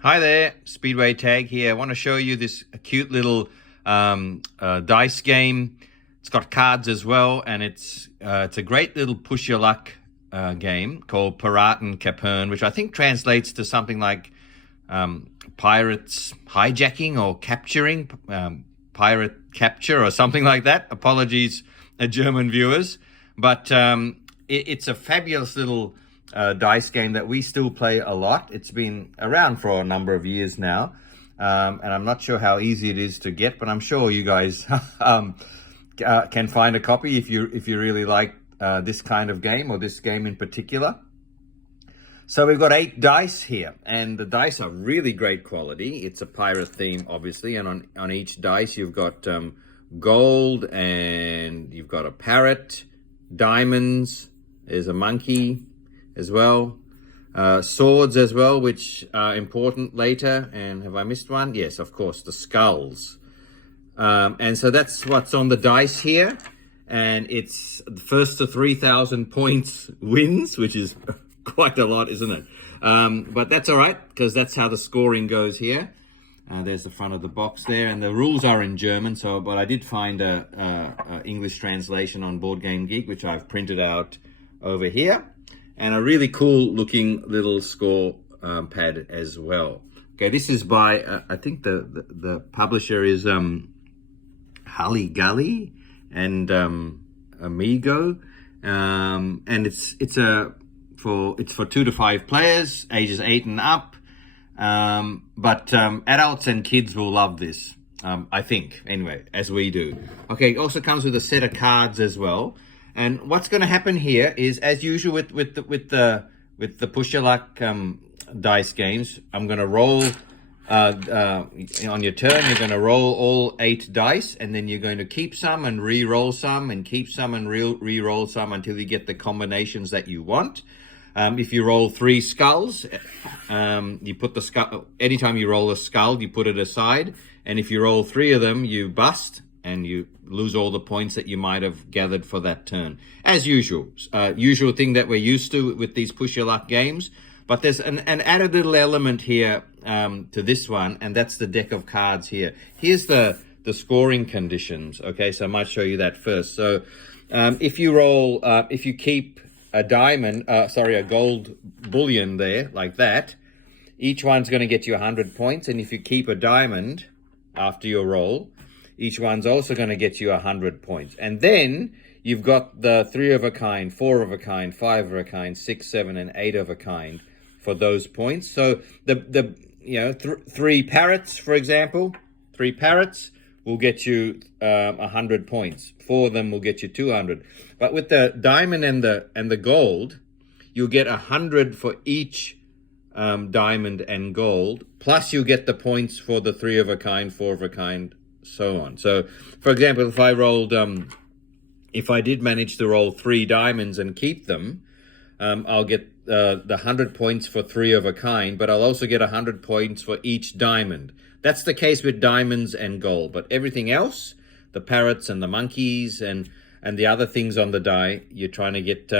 Hi there, Speedway Tag here. I want to show you this cute little dice game. It's got cards as well, and it's a great little push your luck game called Piraten Kapern, which I think translates to something like pirates hijacking or capturing, pirate capture or something like that. Apologies, German viewers, but it's a fabulous little dice game that we still play a lot. It's been around for a number of years now, and I'm not sure how easy it is to get, but I'm sure you guys can find a copy if you really like this kind of game, or this game in particular. So we've got 8 dice here, and the dice are really great quality. It's a pirate theme, obviously, and on each dice you've got gold, and you've got a parrot, diamonds, there's a monkey as well, swords as well, which are important later. And have I missed one? Yes, of course, the skulls. And so that's what's on the dice here, and it's the first to 3,000 points wins, which is quite a lot, isn't it? But that's all right, because that's how the scoring goes here. There's the front of the box there, and the rules are in German. but I did find a English translation on Board Game Geek, which I've printed out over here, and a really cool looking little score pad as well. Okay, this is by I think the publisher is Holly Gully and Amigo, and it's for 2 to 5 players, ages 8 and up. But adults and kids will love this, I think, anyway, as we do. Okay, it also comes with a set of cards as well. And what's going to happen here is, as usual with the push your luck dice games, I'm going to roll on your turn. You're going to roll all 8 dice, and then you're going to keep some and re-roll some, and keep some and re-roll some until you get the combinations that you want. If you roll 3 skulls, you put the skull. Anytime you roll a skull, you put it aside, and if you roll 3 of them, you bust, and you lose all the points that you might have gathered for that turn. As usual, usual thing that we're used to with these push your luck games. But there's an added little element here to this one, and that's the deck of cards here. Here's the scoring conditions. Okay, so I might show you that first. So if you keep a a gold bullion there, like that, each one's going to get you 100 points. And if you keep a diamond after your roll, each one's also going to get you 100 points. And then you've got the 3 of a kind, 4 of a kind, 5 of a kind, 6, 7, and 8 of a kind for those points. So the 3 parrots, for example, 3 parrots will get you 100 points. 4 of them will get you 200. But with the diamond and the gold, you'll get 100 for each diamond and gold, plus you get the points for the 3 of a kind, 4 of a kind, so on. So, for example, if I did manage to roll 3 diamonds and keep them, I'll get the 100 points for 3 of a kind, but I'll also get 100 points for each diamond. That's the case with diamonds and gold, but everything else, the parrots and the monkeys and the other things on the die, you're trying to get,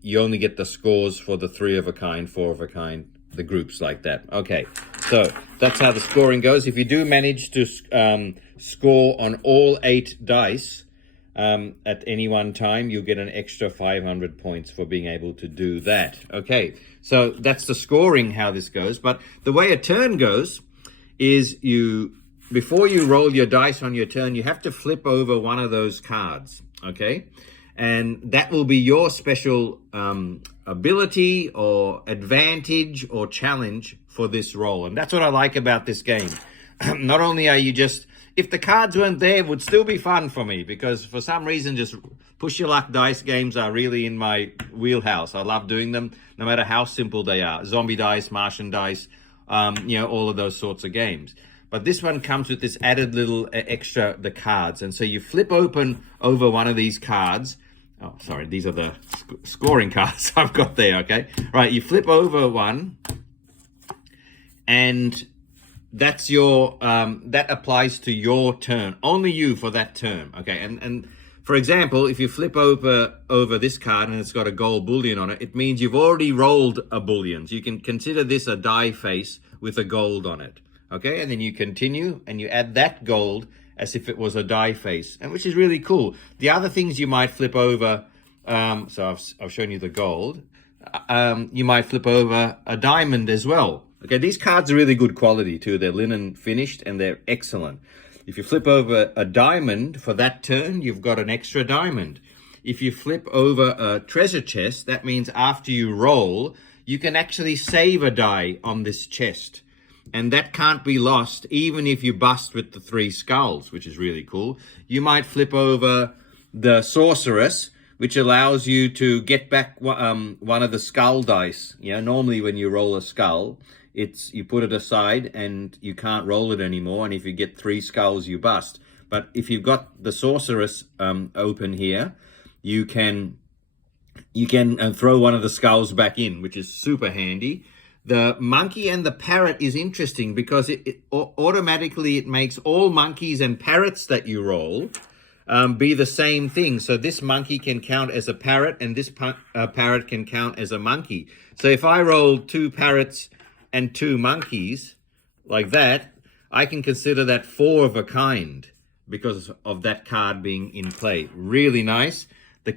you only get the scores for the 3 of a kind, 4 of a kind, the groups like that. Okay, so that's how the scoring goes. If you do manage to score on all 8 dice at any one time, you'll get an extra 500 points for being able to do that. Okay, so that's the scoring, how this goes. But the way a turn goes is before you roll your dice on your turn, you have to flip over one of those cards, okay? And that will be your special ability or advantage or challenge for this roll. And that's what I like about this game. Not only are you just, if the cards weren't there, it would still be fun for me, because for some reason, just push your luck dice games are really in my wheelhouse. I love doing them, no matter how simple they are. Zombie dice, Martian dice, all of those sorts of games. But this one comes with this added little extra, the cards. And so you flip open over one of these cards. Oh, sorry, these are the scoring cards I've got there, okay? Right, you flip over one, and that's your, that applies to your turn. Only you for that turn, okay? And for example, if you flip over this card and it's got a gold bullion on it, it means you've already rolled a bullion. So you can consider this a die face with a gold on it. Okay, and then you continue and you add that gold as if it was a die face, and which is really cool. The other things you might flip over, so I've shown you the gold. You might flip over a diamond as well. Okay, these cards are really good quality too. They're linen finished and they're excellent. If you flip over a diamond for that turn, you've got an extra diamond. If you flip over a treasure chest, that means after you roll, you can actually save a die on this chest. And that can't be lost even if you bust with the 3 skulls, which is really cool. You might flip over the sorceress, which allows you to get back one of the skull dice. You know, normally when you roll a skull, you put it aside and you can't roll it anymore. And if you get 3 skulls, you bust. But if you've got the sorceress open here, you can throw one of the skulls back in, which is super handy. The monkey and the parrot is interesting because it automatically makes all monkeys and parrots that you roll be the same thing. So this monkey can count as a parrot and this parrot can count as a monkey. So if I roll 2 parrots and 2 monkeys like that, I can consider that 4 of a kind because of that card being in play. Really nice. The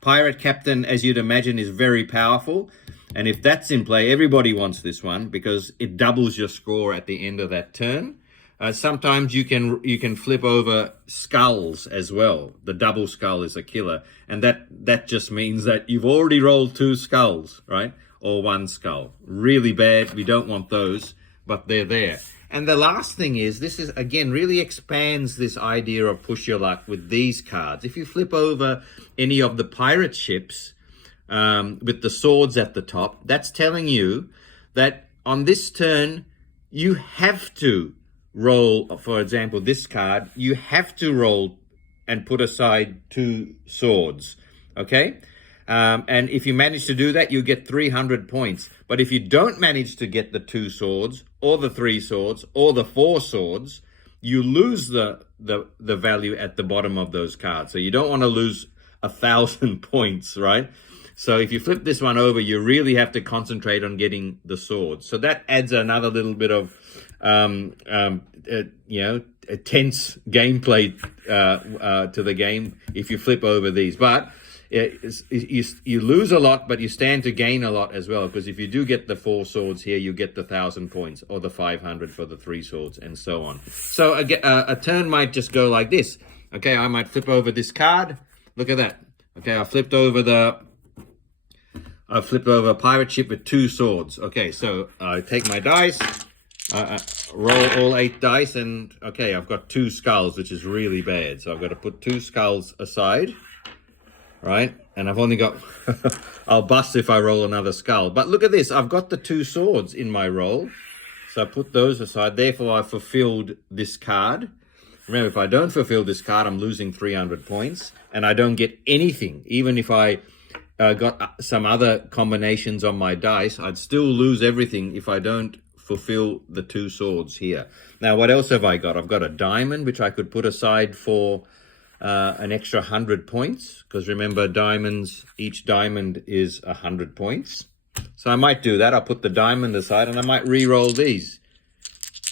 pirate captain, as you'd imagine, is very powerful. And if that's in play, everybody wants this one because it doubles your score at the end of that turn. Sometimes you can flip over skulls as well. The double skull is a killer. And that just means that you've already rolled 2 skulls, right? Or 1 skull. Really bad. We don't want those, but they're there. And the last thing is, this is, again, really expands this idea of push your luck with these cards. If you flip over any of the pirate ships with the swords at the top, that's telling you that on this turn, you have to roll, for example, this card, you have to roll and put aside 2 swords, okay? And if you manage to do that, you get 300 points. But if you don't manage to get the 2 swords or the 3 swords or the 4 swords, you lose the value at the bottom of those cards. So you don't want to lose 1,000 points, right? So if you flip this one over, you really have to concentrate on getting the swords. So that adds another little bit of, a tense gameplay to the game if you flip over these. But you lose a lot, but you stand to gain a lot as well. Because if you do get the 4 swords here, you get the 1,000 points or the 500 for the 3 swords and so on. So a turn might just go like this. Okay, I might flip over this card. Look at that. Okay, I flipped over a pirate ship with 2 swords. Okay, so I take my dice, roll all 8 dice, and okay, I've got 2 skulls, which is really bad. So I've got to put 2 skulls aside, right? And I've only got, I'll bust if I roll another skull. But look at this, I've got the 2 swords in my roll. So I put those aside, therefore I fulfilled this card. Remember, if I don't fulfill this card, I'm losing 300 points, and I don't get anything. Even if I got some other combinations on my dice, I'd still lose everything if I don't fulfill the 2 swords here. Now, what else have I got? I've got a diamond, which I could put aside for an extra 100 points. Because remember, each diamond is 100 points. So I might do that. I'll put the diamond aside, and I might re-roll these.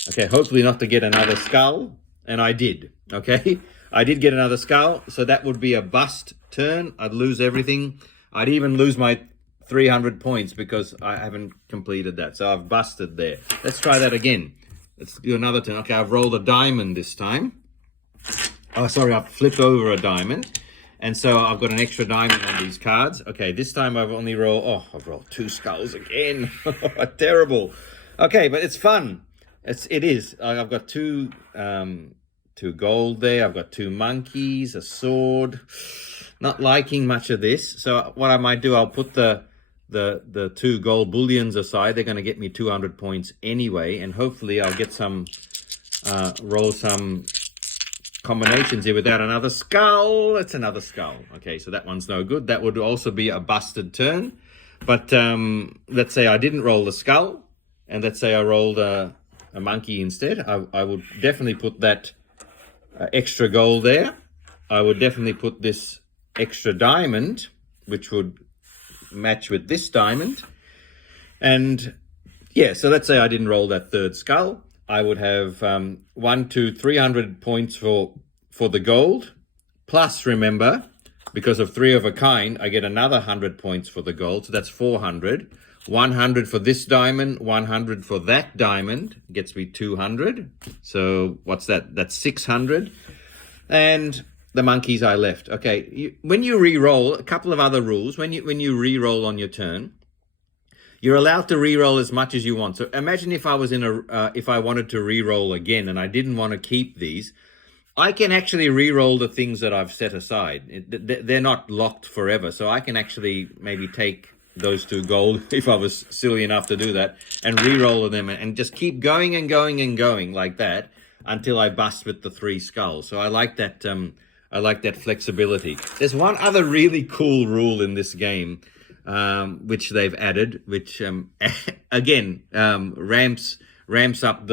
Okay, hopefully not to get another skull. And I did, okay? I did get another skull, so that would be a bust turn. I'd lose everything. I'd even lose my 300 points because I haven't completed that. So I've busted there. Let's try that again. Let's do another turn. Okay, I've rolled a diamond this time. Oh, sorry, I've flipped over a diamond. And so I've got an extra diamond on these cards. Okay, this time I've only rolled, I've rolled 2 skulls again. Terrible. Okay, but it's fun. It is. I've got 2 gold there. I've got 2 monkeys, a sword. Not liking much of this. So what I might do, I'll put the 2 gold bullions aside. They're going to get me 200 points anyway, and hopefully I'll get roll some combinations here without another skull. It's another skull. Okay, so that one's no good. That would also be a busted turn. But let's say I didn't roll the skull, and let's say I rolled a monkey instead. I would definitely put that extra gold there. I would definitely put this extra diamond, which would match with this diamond. And Yeah, so let's say I didn't roll that third skull. I would have 300 points for the gold. Plus, remember, because of 3 of a kind, I get another 100 points for the gold. So that's 400. 100 for this diamond, 100 for that diamond, gets me 200. So what's that? That's 600. And the monkeys I left. Okay, when you re-roll, a couple of other rules. When you re-roll on your turn, you're allowed to re-roll as much as you want. So imagine if I was if I wanted to re-roll again and I didn't want to keep these, I can actually re-roll the things that I've set aside. They're not locked forever. So I can actually maybe take those 2 gold, if I was silly enough to do that, and re-roll them and just keep going and going and going like that until I bust with the 3 skulls. So I like that. I like that flexibility. There's one other really cool rule in this game, which they've added, which again ramps up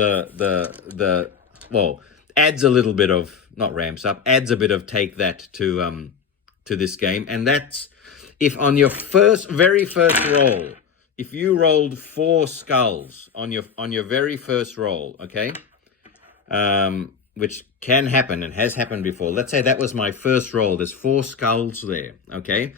well, adds a little bit of, not ramps up, adds a bit of take that to this game. And that's if on your very first roll, if you rolled 4 skulls on your very first roll, okay, which can happen and has happened before. Let's say that was my first roll. There's 4 skulls there, okay?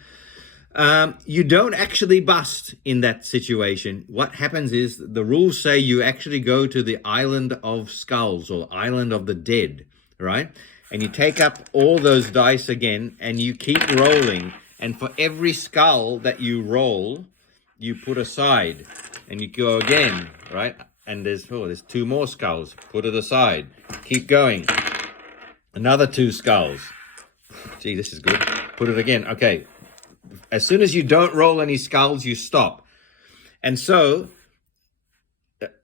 You don't actually bust in that situation. What happens is the rules say you actually go to the island of skulls or island of the dead, right? And you take up all those dice again and you keep rolling. And for every skull that you roll, you put aside and you go again, right? And there's 2 more skulls. Put it aside. Keep going. Another 2 skulls. Gee, this is good. Put it again. Okay. As soon as you don't roll any skulls, you stop. And so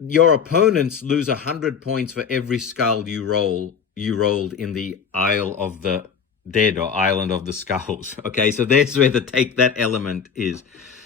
your opponents lose 100 points for every skull you rolled in the Isle of the Dead or Island of the Skulls. Okay, so that's where the take that element is.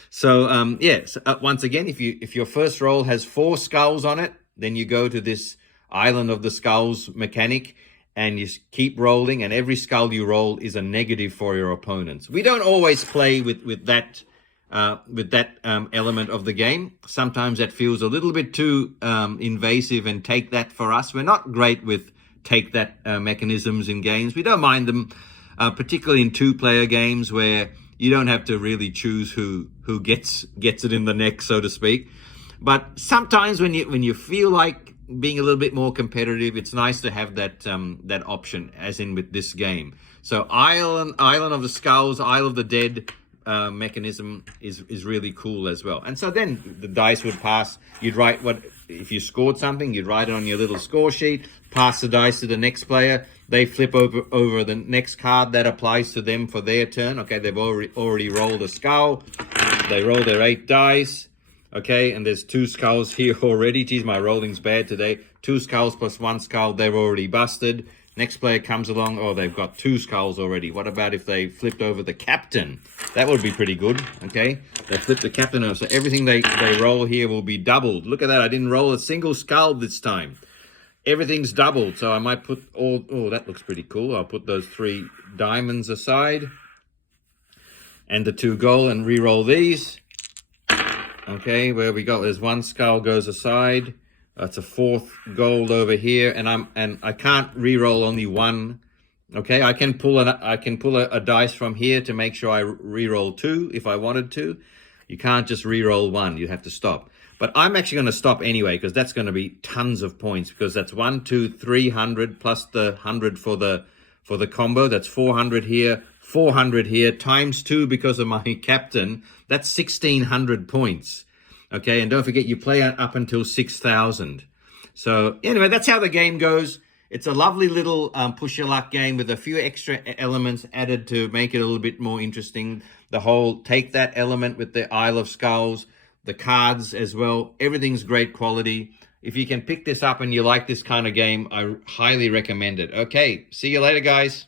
So yes, once again, if your first roll has 4 skulls on it, then you go to this Island of the Skulls mechanic and you keep rolling, and every skull you roll is a negative for your opponents. We don't always play with that element of the game. Sometimes that feels a little bit too invasive and take that for us. We're not great with take that mechanisms in games. We don't mind them, particularly in 2-player games where you don't have to really choose who gets it in the neck, so to speak. But sometimes when you feel like being a little bit more competitive, it's nice to have that option, as in with this game. So Island of the Skulls, Isle of the Dead mechanism is really cool as well. And so then the dice would pass. You'd write if you scored something, you'd write it on your little score sheet, pass the dice to the next player. They flip over the next card that applies to them for their turn. Okay, they've already rolled a skull. They roll their 8 dice. Okay, and there's 2 skulls here already. Geez, my rolling's bad today. 2 skulls plus 1 skull, they've already busted. Next player comes along, oh, they've got 2 skulls already. What about if they flipped over the captain? That would be pretty good, okay? They flip the captain over, so everything they roll here will be doubled. Look at that, I didn't roll a single skull this time. Everything's doubled, so I might put oh, that looks pretty cool. I'll put those 3 diamonds aside and the 2 gold and re-roll these. Okay, where we go, there's 1 skull goes aside. That's a 4th gold over here, and I can't re-roll only 1. Okay, I can pull a dice from here to make sure I re-roll 2 if I wanted to. You can't just re-roll 1. You have to stop. But I'm actually going to stop anyway, because that's going to be tons of points, because that's 1, 2, 300 plus the 100 for the combo. That's 400 here, 400 here, times 2 because of my captain. That's 1,600 points. Okay, and don't forget, you play up until 6,000. So anyway, that's how the game goes. It's a lovely little push your luck game with a few extra elements added to make it a little bit more interesting. The whole take that element with the Isle of Skulls, the cards as well. Everything's great quality. If you can pick this up and you like this kind of game, I highly recommend it. Okay, see you later, guys.